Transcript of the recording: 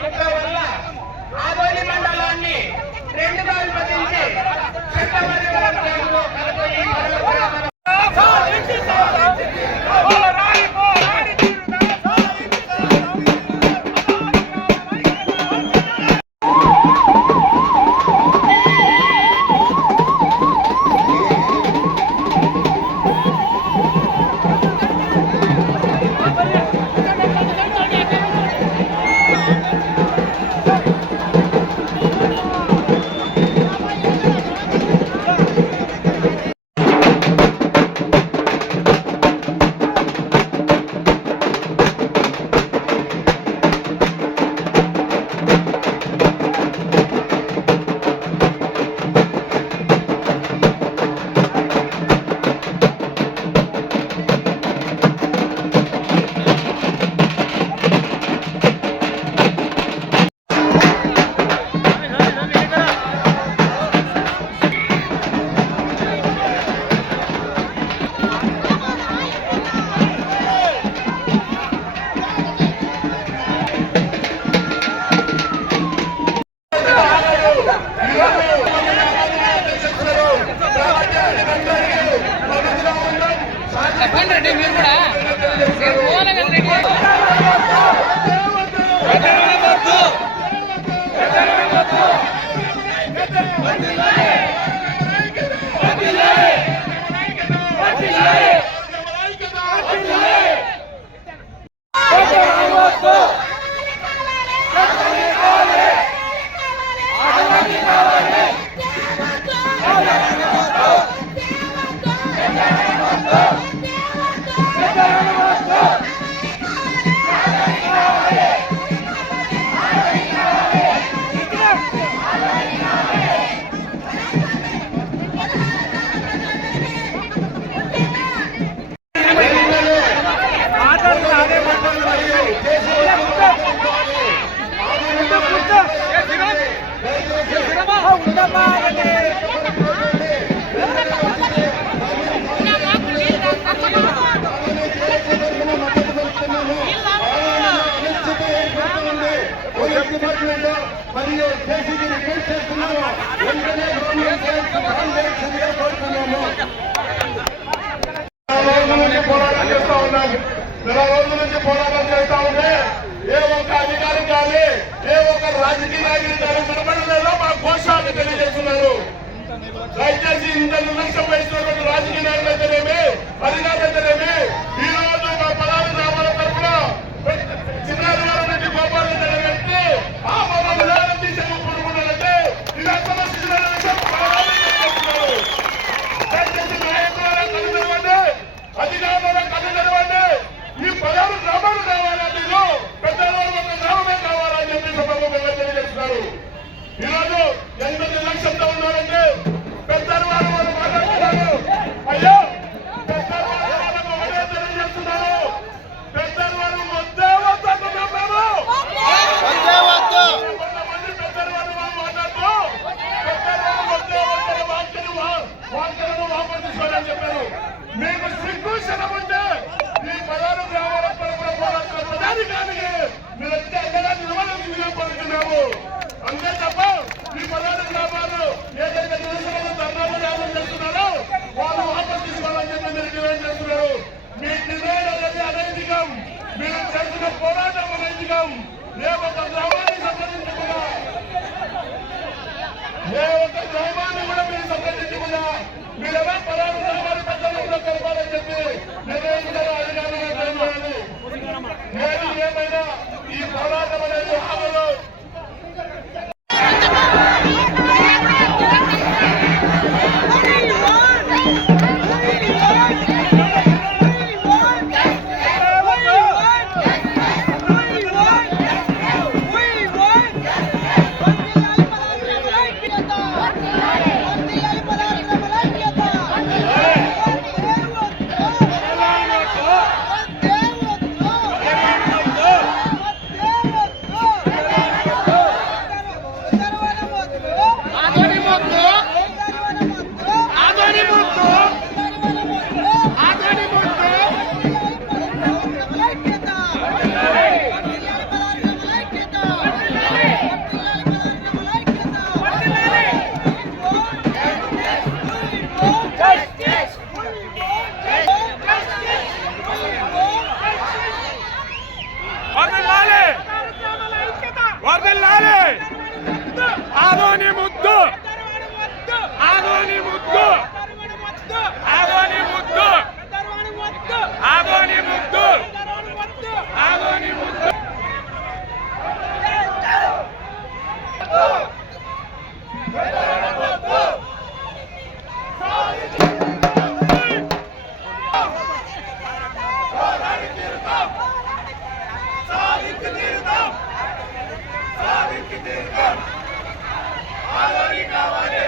కుట్ర వల్ల ఆదోని మండలాన్ని రెండుగా విభజించి మరియు జేసీబీ రిక్వెస్ట్ చేస్తున్నాము. వెంటనే పోరాటం చేస్తా ఉన్నాము. 4 రోజుల నుంచి పోరాటం చేస్తా ఉంటే ఏ ఒక్క అధికారి కానీ ఏ ఒక్క రాజకీయ నాయకులు కానీ నిలబడలేదో మా ఘోషాన్ని తెలియజేస్తున్నారు. దయచేసి ఇంత నిర్లక్ష్యం వహిస్తున్నటువంటి రాజకీయ నాయకులు అయితేనేమి అధికారులు అయితేనేమి ఈ రోజు మా పదాలు గ్రామాల తరఫున చిన్నారి వారి నుంచి గోపాలు పెట్టి ఆ మమ్మల్ని తీసేందుకు కోరుకుంటారంటే ఇది సమస్య దయచేసి నాయకుల కళ్ళు తెరవండి, అధికారుల కళ్ళు తెరవండి. ఈ పదాలు గ్రామాలు కావాలా, మీరు పెద్దవాళ్ళు ఒక గ్రామమే కావాలా అని చెప్పి సభలో తెలియజేస్తున్నారు. ఈరోజు ఎంత నిర్లక్ష్యంతో ఉన్నారంటే పెద్దలు వారు మాట్లాడుతున్నారు. అయ్యో పెద్దలు వాళ్ళకు ఒకటే తెలియజేస్తున్నారు. పెద్దలు వారు వద్దే వద్దంటున్నారు. కొంతమంది పెద్దలు వారు మాట్లాడుతూ పెద్దలు వద్దే వద్దని వాక్యాలను వాపసు తీసుకోవాలని చెప్పారు. మీకు సిగ్గు శరం ఉంటే ఈ 16 గ్రామాల పోరాడుతున్న ప్రధానికానికి మీరు వచ్చే అంతగా నిలవలేని కోరుతున్నాము. అంతే తప్ప ఈ 16 గ్రామాలు ఏదైతే నిరసనలు ధర్నాలు న్యాయం చేస్తున్నారో వాళ్ళు వాపసు తీసుకోవాలని చెప్పి మీరు డిమాండ్ చేస్తున్నారు. మీ డిమాండ్ అనేది అనైతికం. మీరు చేస్తున్న పోరాటం అనైతికం. ఏ ఒక్క గ్రామాన్ని సంప్రదించకుండా మీరు సంప్రదించకుండా మీరు ఎలా 16 గ్రామాల పెద్దలు కూడా కలపాలని చెప్పి నిర్ణయించారు అధికారులు. ఏది ఏమైనా ఈ పోరాటం అనేది ఆగదు. ఆదోని కావాలి